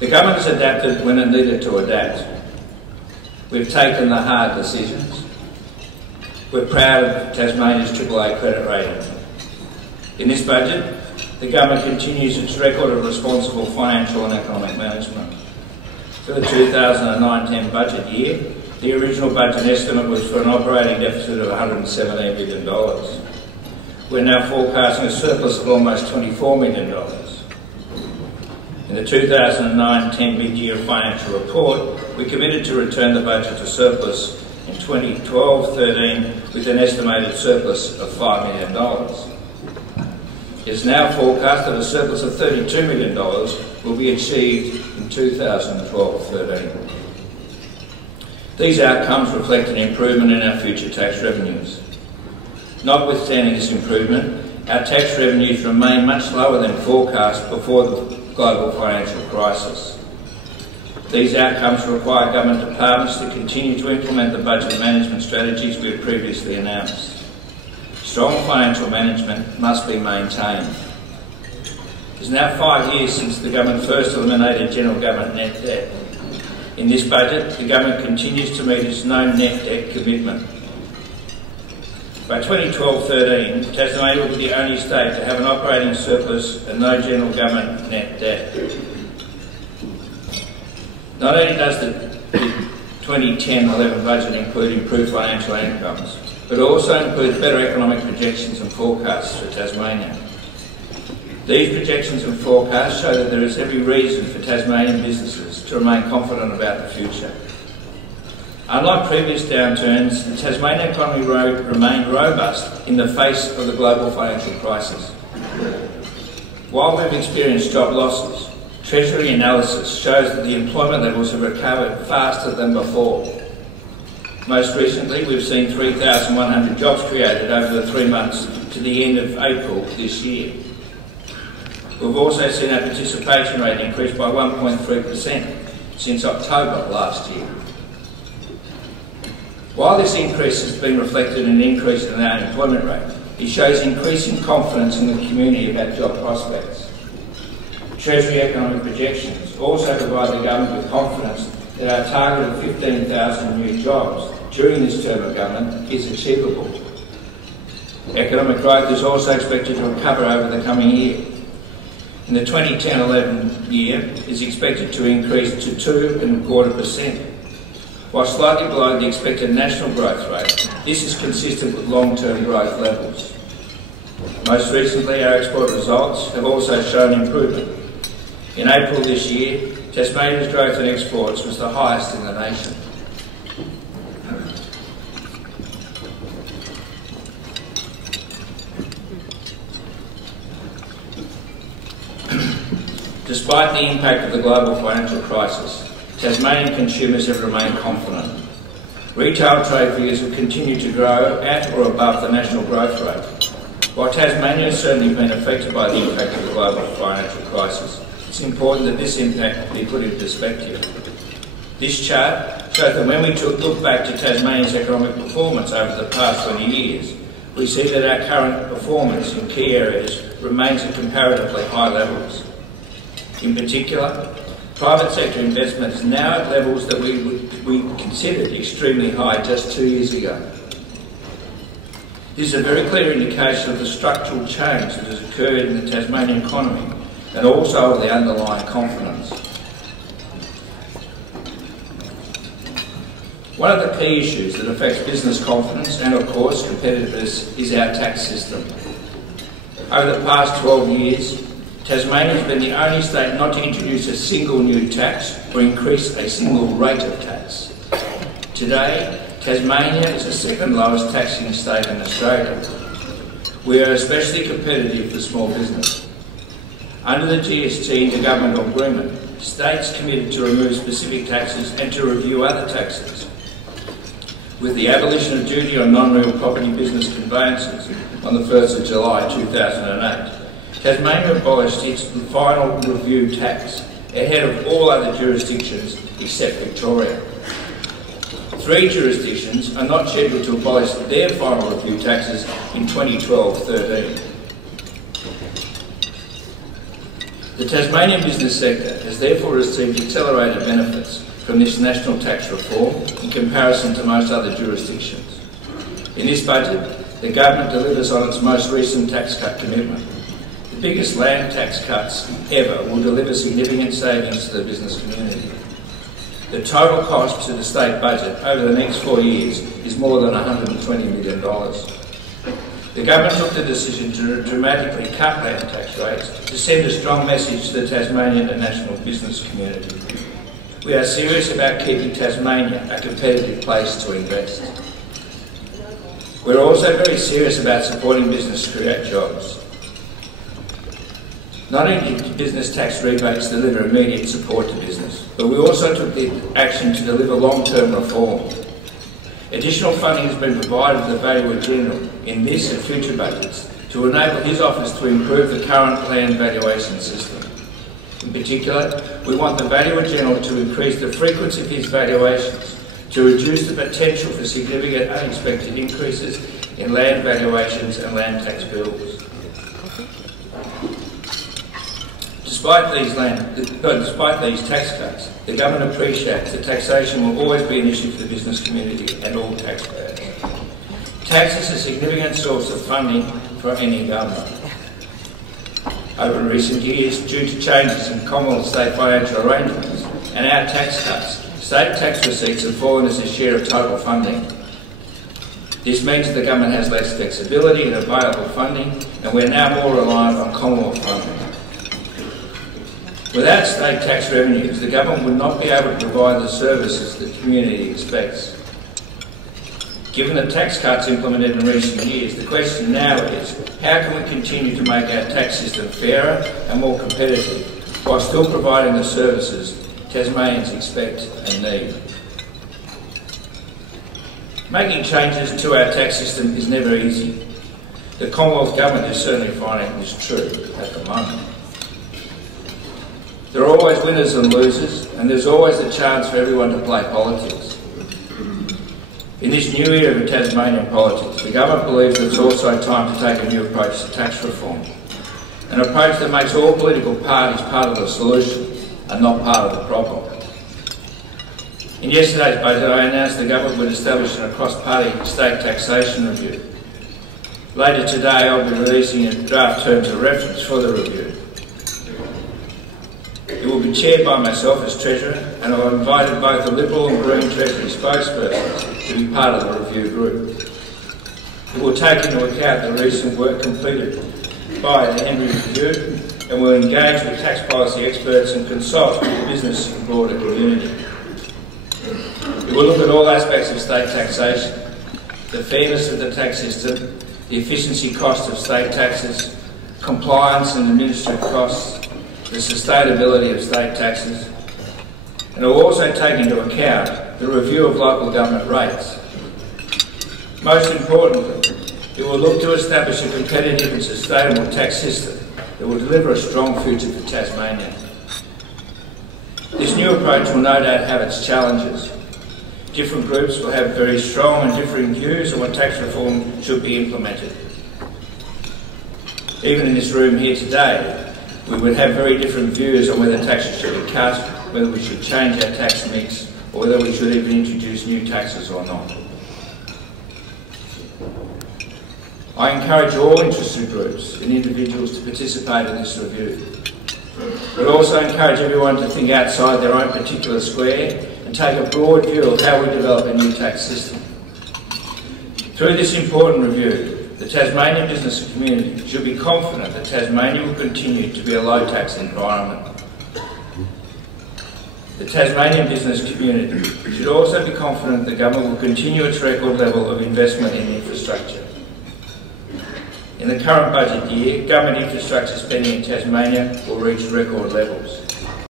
The government has adapted when it needed to adapt. We've taken the hard decisions. We're proud of Tasmania's AAA credit rating. In this budget, the government continues its record of responsible financial and economic management. For the 2009-10 budget year, the original budget estimate was for an operating deficit of $117 million. We're now forecasting a surplus of almost $24 million. In the 2009-10 mid-year financial report, we committed to return the budget to surplus in 2012-13 with an estimated surplus of $5 million. It is now forecast that a surplus of $32 million will be achieved in 2012-13. These outcomes reflect an improvement in our future tax revenues. Notwithstanding this improvement, our tax revenues remain much lower than forecast before the global financial crisis. These outcomes require government departments to continue to implement the budget management strategies we have previously announced. Strong financial management must be maintained. It is now 5 years since the government first eliminated general government net debt. In this budget, the government continues to meet its known net debt commitment. By 2012-13, Tasmania will be the only state to have an operating surplus and no general government net debt. Not only does the 2010-11 budget include improved financial outcomes, but also includes better economic projections and forecasts for Tasmania. These projections and forecasts show that there is every reason for Tasmanian businesses to remain confident about the future. Unlike previous downturns, the Tasmanian economy remained robust in the face of the global financial crisis. While we've experienced job losses, Treasury analysis shows that the employment levels have recovered faster than before. Most recently, we've seen 3,100 jobs created over the 3 months to the end of April this year. We've also seen our participation rate increase by 1.3% since October last year. While this increase has been reflected in an increase in our unemployment rate, it shows increasing confidence in the community about job prospects. Treasury economic projections also provide the government with confidence that our target of 15,000 new jobs during this term of government is achievable. Economic growth is also expected to recover over the coming year. In the 2010-11 year, it is expected to increase to 2.25%. While slightly below the expected national growth rate, this is consistent with long-term growth levels. Most recently, our export results have also shown improvement. In April this year, Tasmania's growth in exports was the highest in the nation. Despite the impact of the global financial crisis, Tasmanian consumers have remained confident. Retail trade figures have continued to grow at or above the national growth rate. While Tasmania has certainly been affected by the impact of the global financial crisis, it's important that this impact be put in perspective. This chart shows that when we look back to Tasmania's economic performance over the past 20 years, we see that our current performance in key areas remains at comparatively high levels. In particular, private sector investment is now at levels that we considered extremely high just 2 years ago. This is a very clear indication of the structural change that has occurred in the Tasmanian economy and also of the underlying confidence. One of the key issues that affects business confidence and, of course, competitiveness is our tax system. Over the past 12 years, Tasmania has been the only state not to introduce a single new tax or increase a single rate of tax. Today, Tasmania is the second lowest taxing state in Australia. We are especially competitive for small business. Under the GST intergovernmental agreement, states committed to remove specific taxes and to review other taxes. With the abolition of duty on non-real property business conveyances on the 1st of July 2008, Tasmania abolished its final review tax ahead of all other jurisdictions except Victoria. 3 jurisdictions are not scheduled to abolish their final review taxes in 2012-13. The Tasmanian business sector has therefore received accelerated benefits from this national tax reform in comparison to most other jurisdictions. In this budget, the government delivers on its most recent tax cut commitment. The biggest land tax cuts ever will deliver significant savings to the business community. The total cost to the state budget over the next 4 years is more than $120 million. The government took the decision to dramatically cut land tax rates to send a strong message to the Tasmanian and national business community. We are serious about keeping Tasmania a competitive place to invest. We're also very serious about supporting business to create jobs. Not only did business tax rebates deliver immediate support to business, but we also took the action to deliver long-term reform. Additional funding has been provided to the Valuer-General in this and future budgets to enable his office to improve the current land valuation system. In particular, we want the Valuer-General to increase the frequency of his valuations to reduce the potential for significant unexpected increases in land valuations and land tax bills. Despite these tax cuts, the government appreciates that taxation will always be an issue for the business community and all taxpayers. Tax is a significant source of funding for any government. Over recent years, due to changes in Commonwealth state financial arrangements and our tax cuts, state tax receipts have fallen as a share of total funding. This means that the government has less flexibility in available funding, and we're now more reliant on Commonwealth funding. Without state tax revenues, the government would not be able to provide the services the community expects. Given the tax cuts implemented in recent years, the question now is, how can we continue to make our tax system fairer and more competitive while still providing the services Tasmanians expect and need? Making changes to our tax system is never easy. The Commonwealth Government is certainly finding this true at the moment. There are always winners and losers, and there's always a chance for everyone to play politics. In this new era of Tasmanian politics, the government believes that it's also time to take a new approach to tax reform, an approach that makes all political parties part of the solution and not part of the problem. In yesterday's budget, I announced the government would establish a cross-party state taxation review. Later today, I'll be releasing a draft terms of reference for the review. It will be chaired by myself as Treasurer, and I've invited both the Liberal and Green Treasury spokespersons to be part of the review group. It will take into account the recent work completed by the Henry Review, and will engage with tax policy experts and consult with the business and broader community. It will look at all aspects of state taxation, the fairness of the tax system, the efficiency cost of state taxes, compliance and administrative costs, the sustainability of state taxes, and it will also take into account the review of local government rates. Most importantly, it will look to establish a competitive and sustainable tax system that will deliver a strong future for Tasmania. This new approach will no doubt have its challenges. Different groups will have very strong and differing views on what tax reform should be implemented. Even in this room here today, we would have very different views on whether taxes should be cut, whether we should change our tax mix, or whether we should even introduce new taxes or not. I encourage all interested groups and individuals to participate in this review, but also encourage everyone to think outside their own particular square and take a broad view of how we develop a new tax system. Through this important review, the Tasmanian business community should be confident that Tasmania will continue to be a low-tax environment. The Tasmanian business community should also be confident the government will continue its record level of investment in infrastructure. In the current budget year, government infrastructure spending in Tasmania will reach record levels.